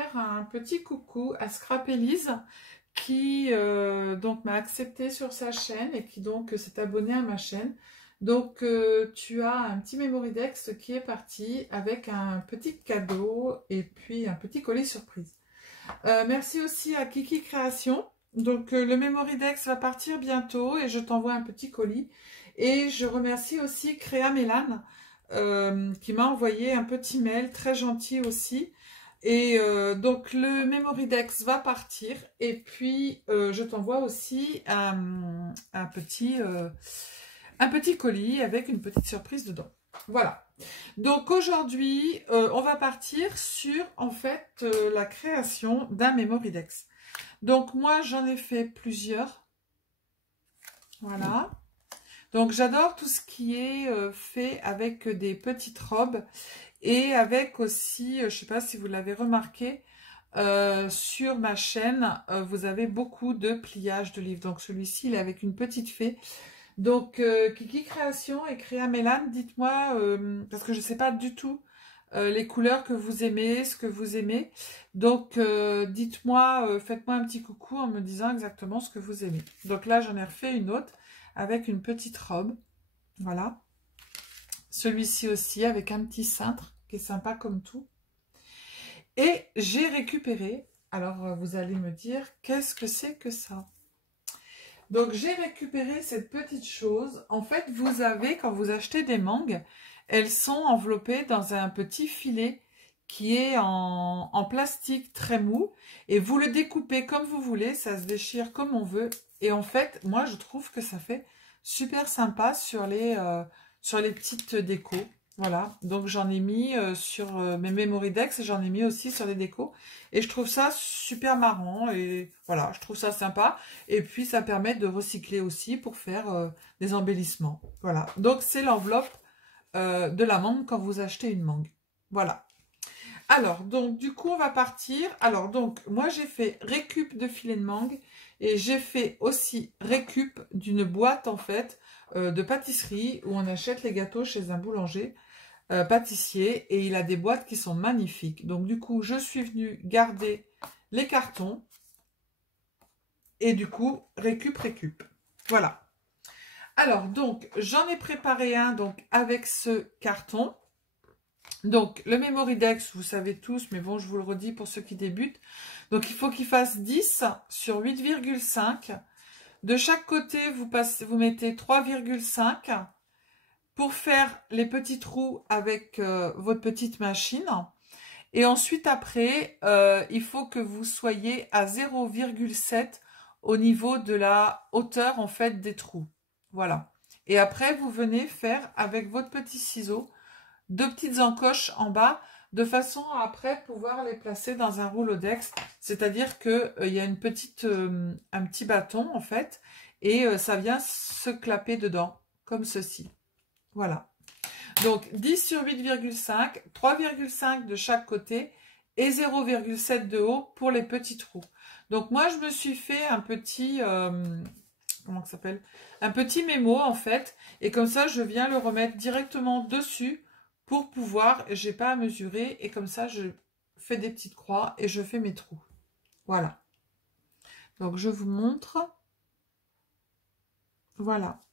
faire un petit coucou à Scrapelise qui donc m'a accepté sur sa chaîne et qui donc s'est abonné à ma chaîne. Donc tu as un petit Memorydex qui est parti avec un petit cadeau et puis un petit colis surprise. Merci aussi à Kiki Création. Donc le Memorydex va partir bientôt et je t'envoie un petit colis. Et je remercie aussi Créa Mélane qui m'a envoyé un petit mail très gentil aussi. Et donc le Memorydex va partir et puis je t'envoie aussi un petit colis avec une petite surprise dedans. Voilà. Donc aujourd'hui, on va partir sur en fait la création d'un Memorydex. Donc moi j'en ai fait plusieurs. Voilà. Donc j'adore tout ce qui est fait avec des petites robes et avec aussi, je ne sais pas si vous l'avez remarqué, sur ma chaîne, vous avez beaucoup de pliages de livres. Donc celui-ci, il est avec une petite fée. Donc Kiki Création et Créa Mélane, dites-moi, parce que je ne sais pas du tout les couleurs que vous aimez, ce que vous aimez. Donc dites-moi, faites-moi un petit coucou en me disant exactement ce que vous aimez. Donc là, j'en ai refait une autre avec une petite robe. Voilà. Celui-ci aussi avec un petit cintre qui est sympa comme tout. Et j'ai récupéré, alors vous allez me dire, qu'est-ce que c'est que ça? Donc j'ai récupéré cette petite chose. En fait, vous avez, quand vous achetez des mangues, elles sont enveloppées dans un petit filet qui est en plastique très mou. Et vous le découpez comme vous voulez, ça se déchire comme on veut. Et en fait, moi je trouve que ça fait super sympa sur les petites décos. Voilà, donc j'en ai mis sur mes Memorydex et j'en ai mis aussi sur les décos. Et je trouve ça super marrant et voilà, je trouve ça sympa. Et puis ça permet de recycler aussi pour faire des embellissements. Voilà, donc c'est l'enveloppe de la mangue quand vous achetez une mangue. Voilà. Alors, donc du coup on va partir. Alors donc, moi j'ai fait récup de filet de mangue et j'ai fait aussi récup d'une boîte en fait de pâtisserie où on achète les gâteaux chez un boulanger. Pâtissier et il a des boîtes qui sont magnifiques. Donc du coup, je suis venue garder les cartons et du coup, récup. Voilà. Alors donc, j'en ai préparé un donc avec ce carton. Donc le Memorydex, vous savez tous, mais bon, je vous le redis pour ceux qui débutent. Donc il faut qu'il fasse 10 sur 8,5. De chaque côté, vous mettez 3,5. Pour faire les petits trous avec votre petite machine. Et ensuite, après, il faut que vous soyez à 0,7 au niveau de la hauteur, en fait, des trous. Voilà. Et après, vous venez faire, avec votre petit ciseau, 2 petites encoches en bas, de façon à, après, pouvoir les placer dans un rouleaudex. C'est-à-dire qu'il y a un petit bâton, en fait, et ça vient se clapper dedans, comme ceci. Voilà. Donc 10 sur 8,5, 3,5 de chaque côté et 0,7 de haut pour les petits trous. Donc moi je me suis fait un petit, comment ça s'appelle? Un petit mémo en fait. Et comme ça je viens le remettre directement dessus pour pouvoir, j'ai pas à mesurer. Et comme ça je fais des petites croix et je fais mes trous. Voilà. Donc je vous montre. Voilà.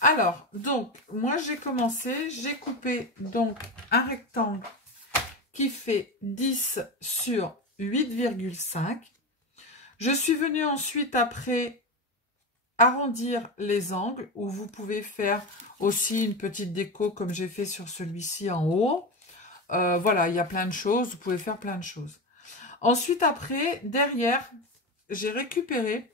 Alors, donc, moi j'ai commencé, j'ai coupé donc un rectangle qui fait 10 sur 8,5. Je suis venue ensuite après arrondir les angles où vous pouvez faire aussi une petite déco comme j'ai fait sur celui-ci en haut. Voilà, il y a plein de choses, vous pouvez faire plein de choses. Ensuite après, derrière, j'ai récupéré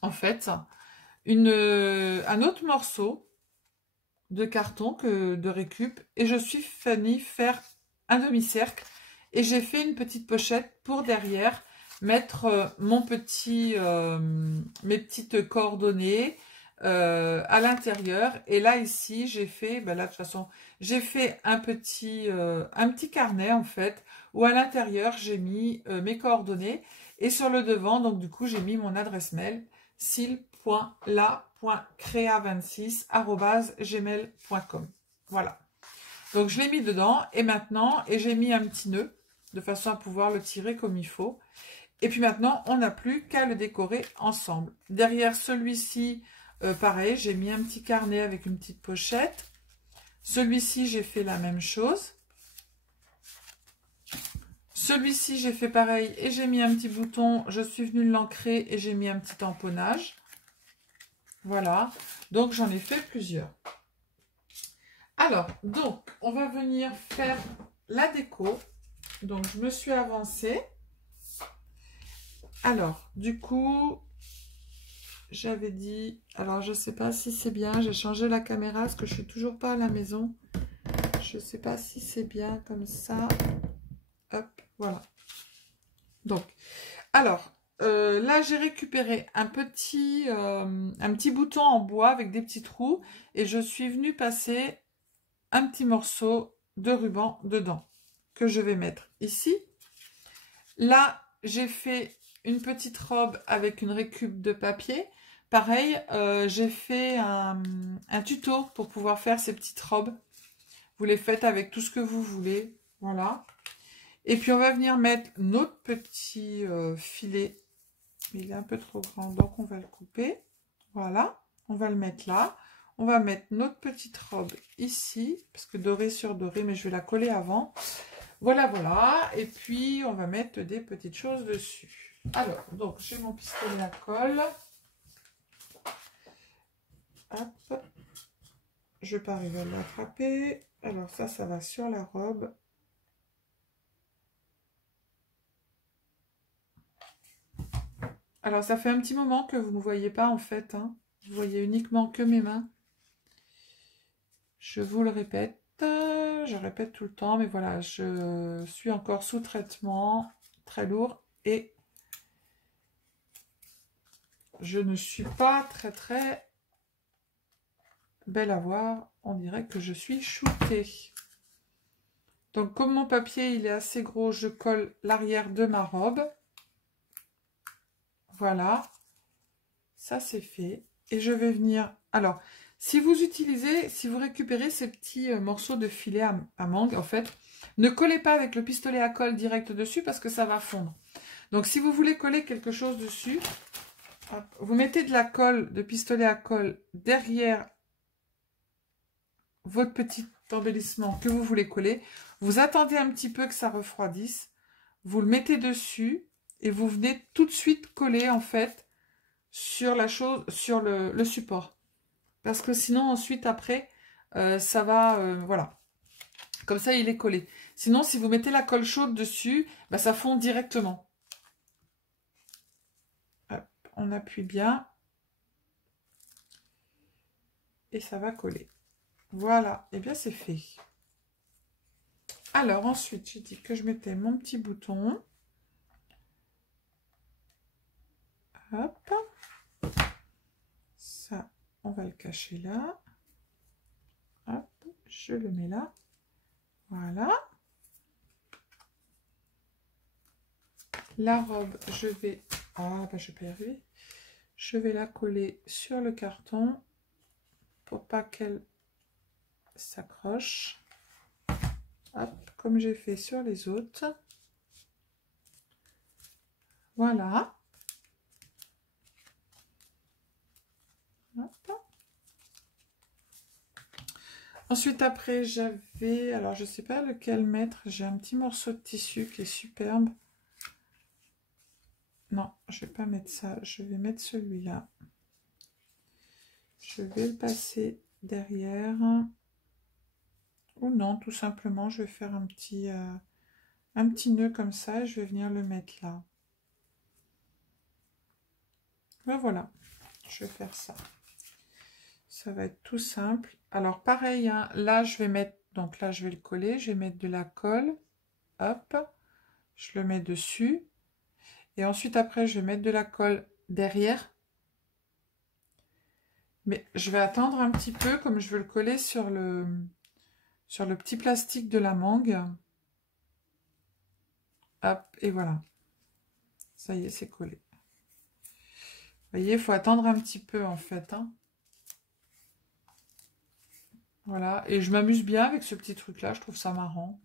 en fait un autre morceau de carton de récup et je suis venue faire un demi-cercle et j'ai fait une petite pochette pour derrière mettre mes petites coordonnées à l'intérieur. Et là ici j'ai fait, ben là de toute façon j'ai fait un petit carnet en fait où à l'intérieur j'ai mis mes coordonnées et sur le devant donc du coup j'ai mis mon adresse mail sil.la.crea26@gmail.com. Voilà. Donc je l'ai mis dedans et maintenant, et j'ai mis un petit nœud. de façon à pouvoir le tirer comme il faut. Et puis maintenant, on n'a plus qu'à le décorer ensemble. Derrière celui-ci, pareil, j'ai mis un petit carnet avec une petite pochette. Celui-ci, j'ai fait la même chose. Celui-ci, j'ai fait pareil et j'ai mis un petit bouton. Je suis venue l'ancrer et j'ai mis un petit tamponnage. Voilà. Donc, j'en ai fait plusieurs. Alors, donc, on va venir faire la déco. Donc, je me suis avancée. Alors, du coup, j'avais dit... Alors, je ne sais pas si c'est bien. J'ai changé la caméra parce que je ne suis toujours pas à la maison. Je ne sais pas si c'est bien comme ça. Hop, voilà. Donc, alors, là, j'ai récupéré un petit bouton en bois avec des petits trous. Et je suis venue passer un petit morceau de ruban dedans que je vais mettre ici. Là, j'ai fait une petite robe avec une récup de papier. Pareil, j'ai fait un tuto pour pouvoir faire ces petites robes. Vous les faites avec tout ce que vous voulez. Voilà. Et puis, on va venir mettre notre petit filet. Il est un peu trop grand, donc on va le couper. Voilà. On va le mettre là. On va mettre notre petite robe ici, parce que doré sur doré, mais je vais la coller avant. Voilà, voilà. Et puis, on va mettre des petites choses dessus. Alors, donc, j'ai mon pistolet à colle. Hop. Je ne vais pas arriver à l'attraper. Alors, ça va sur la robe. Alors, ça fait un petit moment que vous ne me voyez pas, en fait. Hein. Vous voyez uniquement que mes mains. Je vous le répète. Je répète tout le temps, mais voilà, je suis encore sous traitement très lourd et je ne suis pas très belle à voir. On dirait que je suis shootée. Donc, comme mon papier il est assez gros, je colle l'arrière de ma robe. Voilà, ça c'est fait. Et je vais venir... Alors, si vous récupérez ces petits morceaux de filet à mangue, en fait, ne collez pas avec le pistolet à colle direct dessus parce que ça va fondre. Donc, si vous voulez coller quelque chose dessus, hop, vous mettez de la colle, de pistolet à colle derrière votre petit embellissement que vous voulez coller. Vous attendez un petit peu que ça refroidisse. Vous le mettez dessus et vous venez tout de suite coller, en fait, sur la chose, sur le support. Parce que sinon, ensuite, après, ça va... voilà. Comme ça, il est collé. Sinon, si vous mettez la colle chaude dessus, bah, ça fond directement. Hop, on appuie bien. Et ça va coller. Voilà. Et bien, c'est fait. Alors, ensuite, j'ai dit que je mettais mon petit bouton. Hop. Ça, on va le cacher là. Hop, je le mets là. Voilà. La robe, je vais... Ah, bah je peux y arriver. Je vais la coller sur le carton pour pas qu'elle s'accroche. Hop, comme j'ai fait sur les autres. Voilà. Hop. Ensuite, après, j'avais... Alors, je sais pas lequel mettre. J'ai un petit morceau de tissu qui est superbe. Non, je vais pas mettre ça. Je vais mettre celui-là. Je vais le passer derrière. Ou non, tout simplement, je vais faire un petit nœud comme ça. Et je vais venir le mettre là. Ben voilà, je vais faire ça. Ça va être tout simple. Alors, pareil, hein, là, je vais mettre... Donc là, je vais le coller. Je vais mettre de la colle. Hop. Je le mets dessus. Et ensuite, après, je vais mettre de la colle derrière. Mais je vais attendre un petit peu, comme je veux le coller sur le petit plastique de la mangue. Hop, et voilà. Ça y est, c'est collé. Vous voyez, il faut attendre un petit peu, en fait. Hein. Voilà, et je m'amuse bien avec ce petit truc-là. Je trouve ça marrant.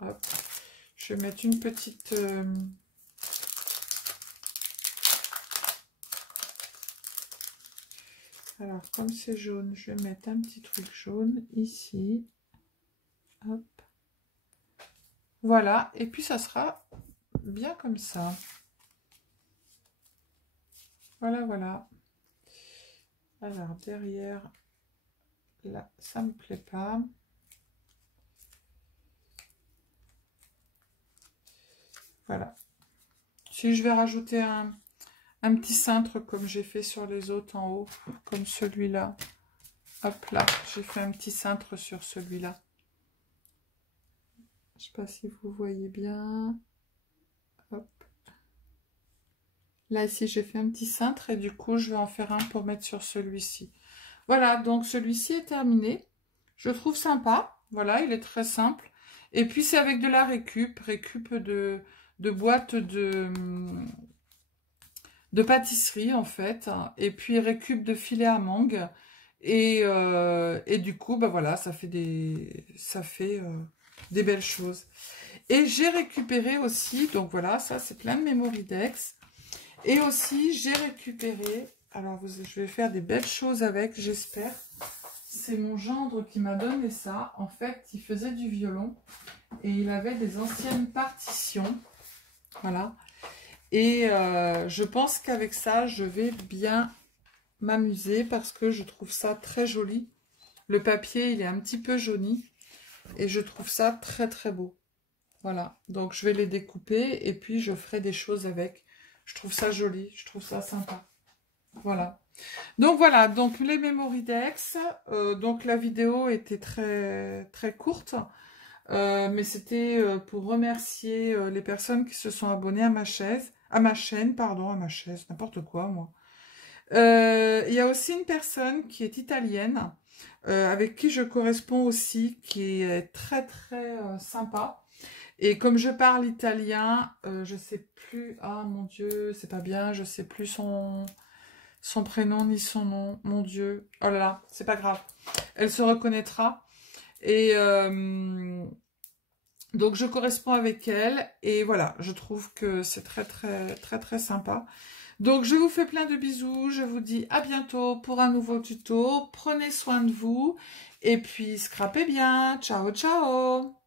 Hop. Je vais mettre une petite... Alors, comme c'est jaune, je vais mettre un petit truc jaune ici. Hop. Voilà, et puis ça sera bien comme ça. Voilà, voilà. Alors, derrière, là, ça me plaît pas. Voilà. Si je vais rajouter un petit cintre comme j'ai fait sur les autres en haut, comme celui-là. Hop là, j'ai fait un petit cintre sur celui-là. Je sais pas si vous voyez bien. Hop. Là, ici, j'ai fait un petit cintre et du coup, je vais en faire un pour mettre sur celui-ci. Voilà, donc celui-ci est terminé. Je le trouve sympa. Voilà, il est très simple. Et puis, c'est avec de la récup de boîte de pâtisserie, en fait. Et puis, récup de filet à mangue. Et du coup, bah voilà, ça fait des belles choses. Et j'ai récupéré aussi, donc voilà, ça c'est plein de Mémoridex. Et aussi, j'ai récupéré, alors je vais faire des belles choses avec, j'espère. C'est mon gendre qui m'a donné ça. En fait, il faisait du violon et il avait des anciennes partitions. Voilà. Et je pense qu'avec ça, je vais bien m'amuser parce que je trouve ça très joli. Le papier, il est un petit peu jauni et je trouve ça très très beau. Voilà, donc je vais les découper et puis je ferai des choses avec. Je trouve ça joli, je trouve ça sympa. Voilà. Donc voilà, donc les Mémoridex. Donc la vidéo était très très courte, mais c'était pour remercier les personnes qui se sont abonnées à ma chaîne, pardon, à ma chaise, n'importe quoi moi. Il y a aussi une personne qui est italienne, avec qui je corresponds aussi, qui est très très sympa. Et comme je parle italien, je sais plus, ah mon Dieu, c'est pas bien, je sais plus son prénom ni son nom, mon Dieu. Oh là là, c'est pas grave. Elle se reconnaîtra. Et donc je corresponds avec elle. Et voilà, je trouve que c'est très très très très sympa. Donc je vous fais plein de bisous. Je vous dis à bientôt pour un nouveau tuto. Prenez soin de vous. Et puis scrapez bien. Ciao ciao.